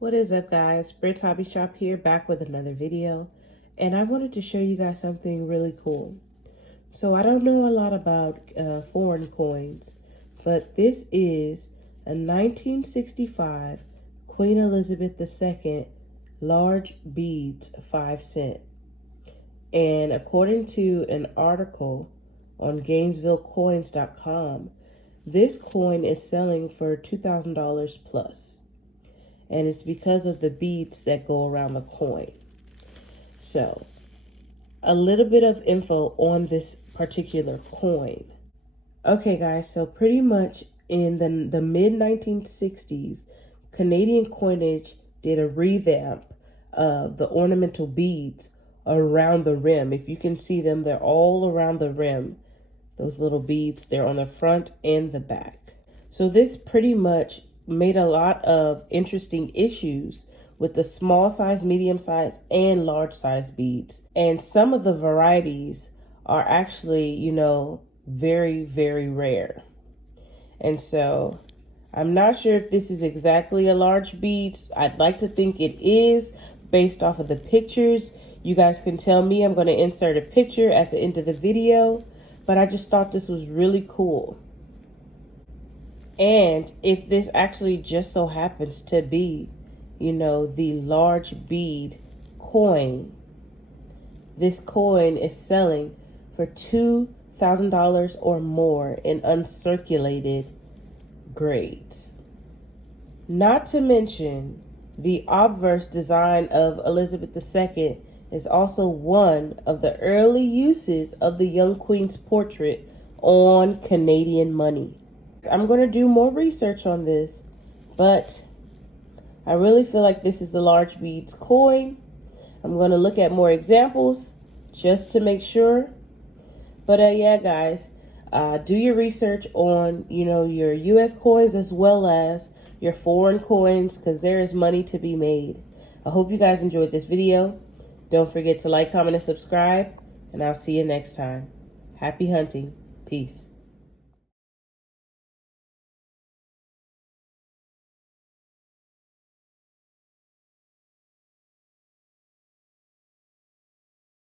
What is up, guys? Brit's Hobby Shop here, back with another video, and I wanted to show you guys something really cool. So I don't know a lot about foreign coins, but this is a 1965 Queen Elizabeth II large beads 5 cent. And according to an article on GainesvilleCoins.com, this coin is selling for $2,000 plus. And it's because of the beads that go around the coin. So, a little bit of info on this particular coin. Okay, guys, so pretty much in the mid 1960s, Canadian coinage did a revamp of the ornamental beads around the rim. If you can see them, they're all around the rim. Those little beads, they're on the front and the back. So this pretty much made a lot of interesting issues with the small size, medium size, and large size beads. And some of the varieties are actually, very, very rare. And so I'm not sure if this is exactly a large bead. I'd like to think it is based off of the pictures. You guys can tell me. I'm going to insert a picture at the end of the video, but I just thought this was really cool. And if this actually just so happens to be, the large bead coin, this coin is selling for $2,000 or more in uncirculated grades. Not to mention, the obverse design of Elizabeth II is also one of the early uses of the young queen's portrait on Canadian money. I'm going to do more research on this, but I really feel like this is the large beads coin. I'm going to look at more examples just to make sure. But yeah, guys, do your research on, your U.S. coins as well as your foreign coins, because there is money to be made. I hope you guys enjoyed this video. Don't forget to like, comment, and subscribe, and I'll see you next time. Happy hunting. Peace.